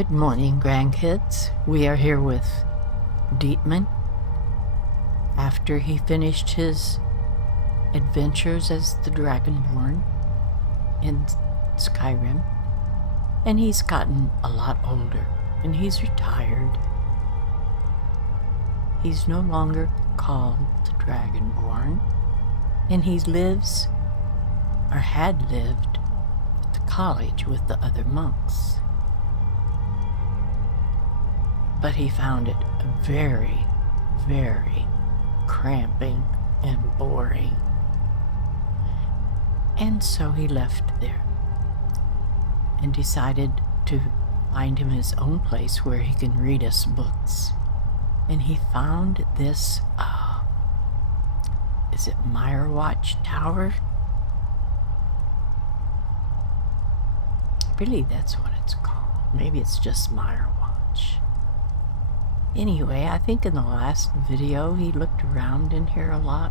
Good morning, grandkids. We are here with Dietman after he finished his adventures as the Dragonborn in Skyrim, and he's gotten a lot older, and he's retired. He's no longer called the Dragonborn, and he lives, or had lived, at the college with the other monks. But he found it very, very cramping and boring. And so he left there and decided to find him his own place where he can read us books. And he found this, is it Watch Tower? I believe that's what it's called. Maybe it's just Watch. Anyway, I think in the last video he looked around in here a lot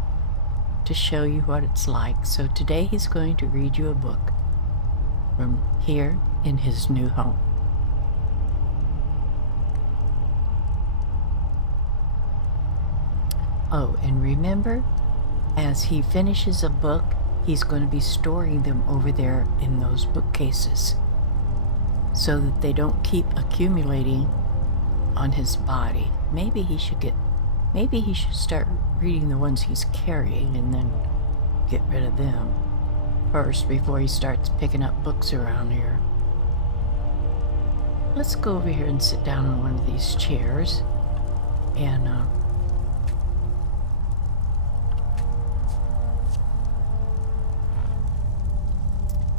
to show you what it's like. So today he's going to read you a book from here in his new home. Oh, and remember, as he finishes a book, he's going to be storing them over there in those bookcases so that they don't keep accumulating on his body. Maybe he should start reading the ones he's carrying and then get rid of them first before he starts picking up books around here. Let's go over here and sit down on one of these chairs and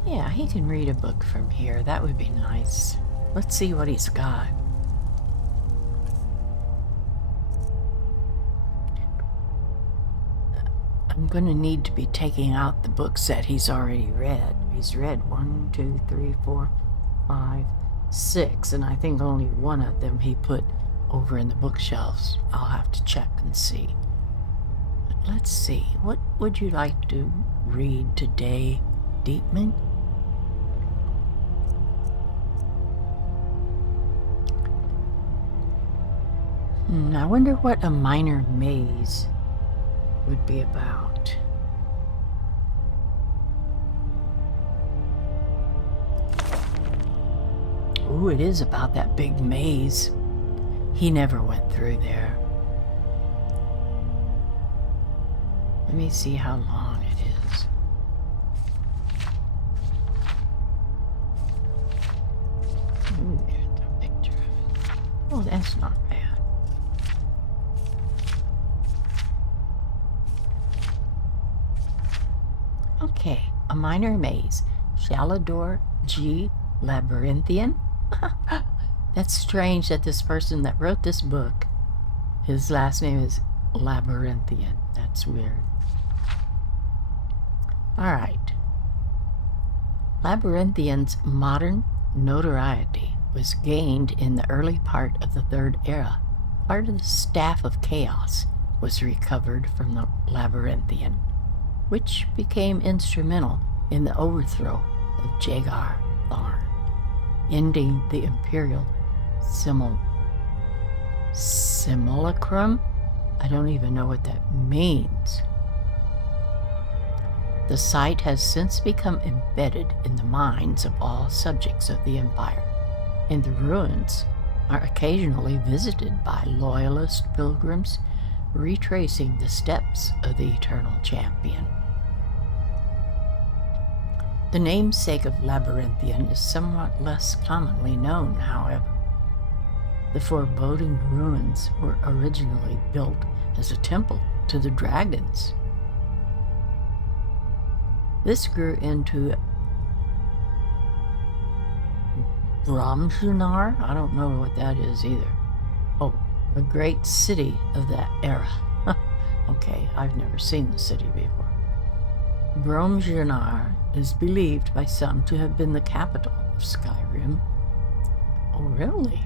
yeah, he can read a book from here. That would be nice. Let's see what he's got. I'm going to need to be taking out the books that he's already read. He's read 1, 2, 3, 4, 5, 6, and I think only one of them he put over in the bookshelves. I'll have to check and see. But let's see. What would you like to read today, Dietman? I wonder what a minor maze would be about. Ooh, it is about that big maze. He never went through there. Let me see how long it is. Ooh, there's a picture of it. Oh, that's not bad. Okay, a minor maze. Shalador G. Labyrinthian? That's strange that this person that wrote this book, his last name is Labyrinthian. That's weird. Alright. Labyrinthian's modern notoriety was gained in the early part of the Third Era. Part of the Staff of Chaos was recovered from the Labyrinthian, which became instrumental in the overthrow of Jagar Tharn, ending the Imperial Simulacrum? I don't even know what that means. The site has since become embedded in the minds of all subjects of the Empire, and the ruins are occasionally visited by loyalist pilgrims retracing the steps of the Eternal Champion. The namesake of Labyrinthian is somewhat less commonly known, however. The foreboding ruins were originally built as a temple to the dragons. This grew into Bromjunar? I don't know what that is either. Oh, a great city of that era. Okay, I've never seen the city before. Bromjunar is believed by some to have been the capital of Skyrim. Oh, really?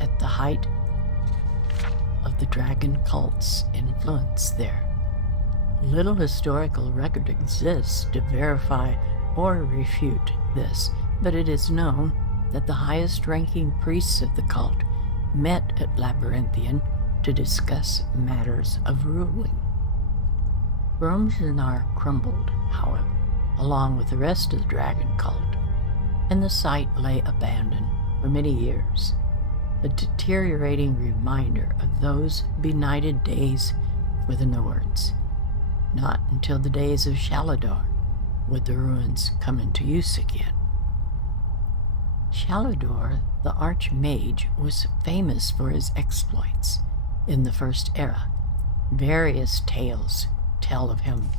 At the height of the dragon cult's influence there. Little historical record exists to verify or refute this, but it is known that the highest-ranking priests of the cult met at Labyrinthian to discuss matters of ruling. Bromjanar crumbled, however, along with the rest of the dragon cult, and the site lay abandoned for many years, a deteriorating reminder of those benighted days for the Nords. Not until the days of Shalador would the ruins come into use again. Shalador, the Archmage, was famous for his exploits in the First Era. Various tales tell of him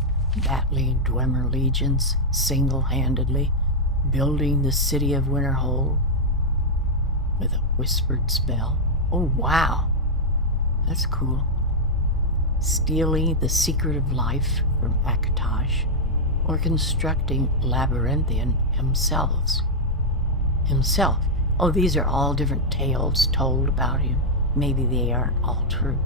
battling Dwemer legions single-handedly, building the city of Winterhold with a whispered spell. Oh, wow! That's cool. Stealing the secret of life from Akatosh, or constructing Labyrinthian himself. Oh, these are all different tales told about him. Maybe they aren't all true.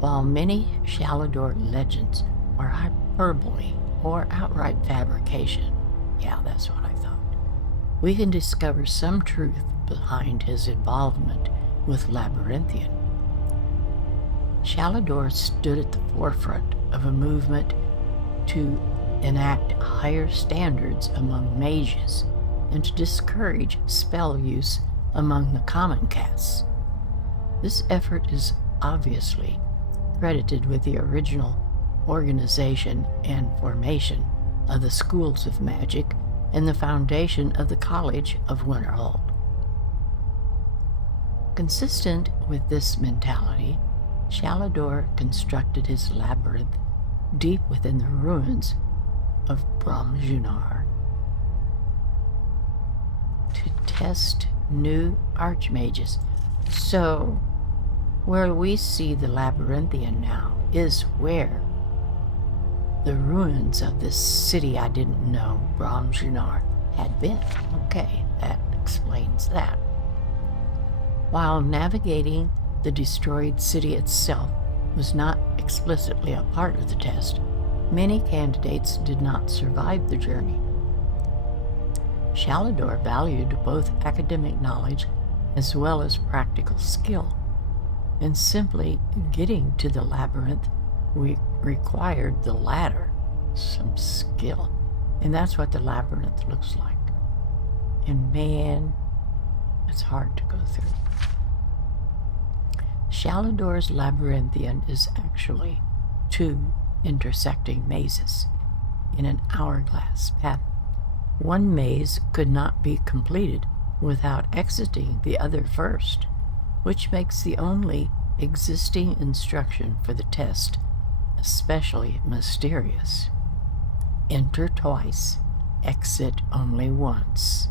While many Shalador legends are hyperbole or outright fabrication, yeah, that's what I thought, we can discover some truth behind his involvement with Labyrinthian. Shalador stood at the forefront of a movement to enact higher standards among mages and to discourage spell use among the common castes. This effort is obviously credited with the original organization and formation of the schools of magic and the foundation of the College of Winterhold. Consistent with this mentality, Shalador constructed his labyrinth deep within the ruins of Bromjanar to test new archmages. So, where we see the Labyrinthian now is where the ruins of this city I didn't know, Bromjanar, had been. Okay, that explains that. While navigating the destroyed city itself was not explicitly a part of the test, many candidates did not survive the journey. Shalador valued both academic knowledge as well as practical skill, and simply getting to the labyrinth required the latter, some skill. And that's what the labyrinth looks like. And man, it's hard to go through. Shalador's Labyrinthian is actually 2 intersecting mazes in an hourglass pattern. One maze could not be completed without exiting the other first, which makes the only existing instruction for the test especially mysterious. Enter twice, exit only once.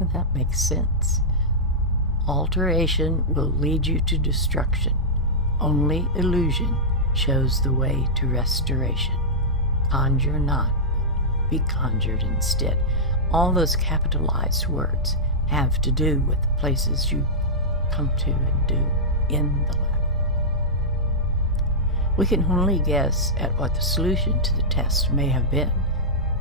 That makes sense. Alteration will lead you to destruction. Only illusion shows the way to restoration. Conjure not, be conjured instead. All those capitalized words have to do with the places you come to and do in the lab. We can only guess at what the solution to the test may have been,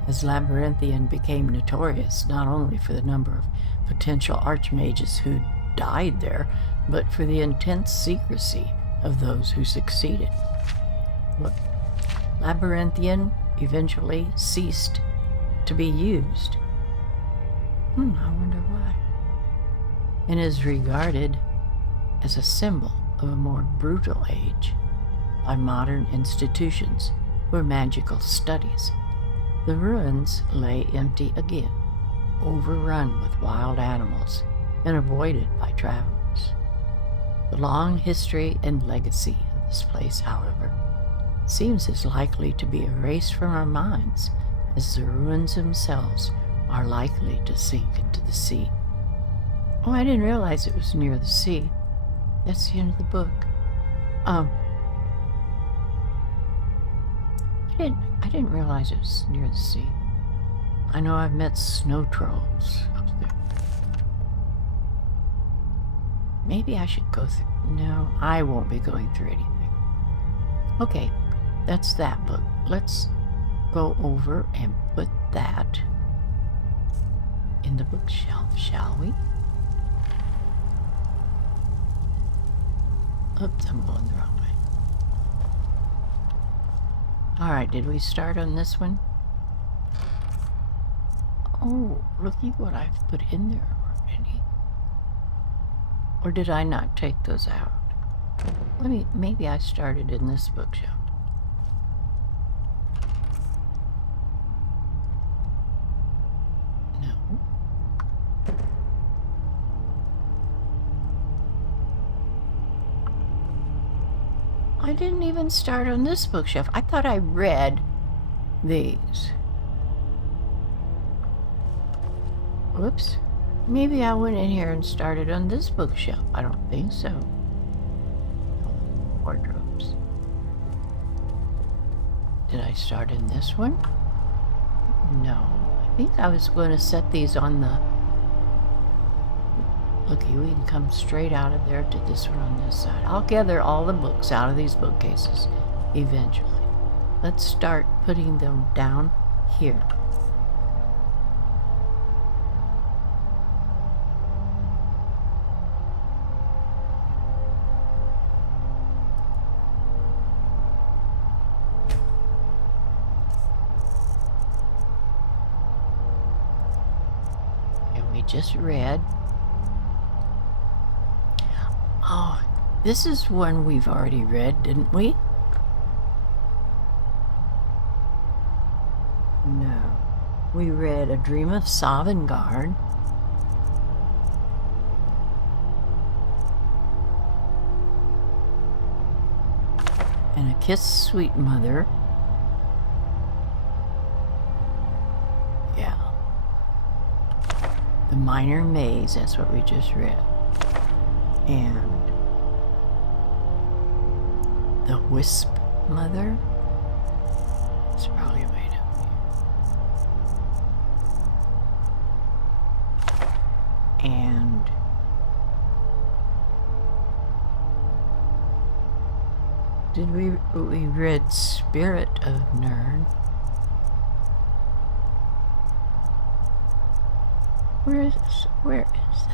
as Labyrinthian became notorious not only for the number of potential archmages who died there, but for the intense secrecy of those who succeeded. Look, Labyrinthian eventually ceased to be used. I wonder why. And is regarded as a symbol of a more brutal age by modern institutions for magical studies. The ruins lay empty again, overrun with wild animals and avoided by travelers. The long history and legacy of this place, however, seems as likely to be erased from our minds as the ruins themselves are likely to sink into the sea. Oh, I didn't realize it was near the sea. That's the end of the book. I didn't realize it was near the sea. I know I've met snow trolls up there. Maybe I should go through. No, I won't be going through anything. Okay, that's that book. Let's go over and put that in the bookshelf, shall we? Oops, I'm going the wrong way. Alright, did we start on this one? Oh, looky what I've put in there already. Or did I not take those out? Maybe I started in this bookshelf. No. I didn't even start on this bookshelf. I thought I read these. Whoops. Maybe I went in here and started on this bookshelf. I don't think so. Wardrobes. Did I start in this one? No. I think I was going to set these on the... Looky, we can come straight out of there to this one on this side. I'll gather all the books out of these bookcases eventually. Let's start putting them down here. And we just read. Oh, this is one we've already read, didn't we? No. We read A Dream of Sovngarde. And A Kiss, Sweet Mother. Yeah. The Minor Maze, that's what we just read. And The Wisp Mother. It's probably way down here. And did we read Spirit of Nern? Where is that?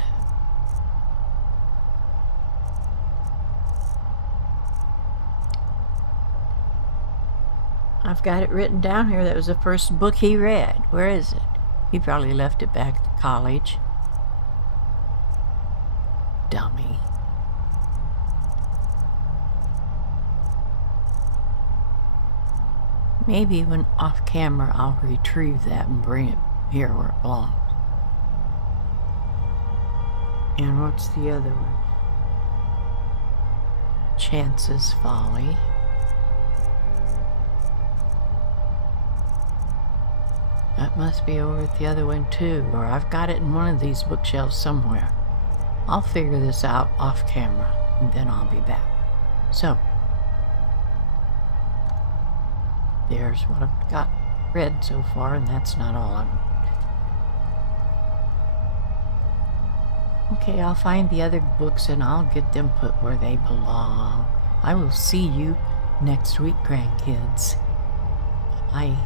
I've got it written down here. That was the first book he read. Where is it? He probably left it back at college. Dummy. Maybe when off camera I'll retrieve that and bring it here where it belongs. And what's the other one? Chance's Folly. That must be over at the other one too, or I've got it in one of these bookshelves somewhere. I'll figure this out off camera, and then I'll be back. So, there's what I've got read so far, and that's not all Okay, I'll find the other books and I'll get them put where they belong. I will see you next week, grandkids. Bye.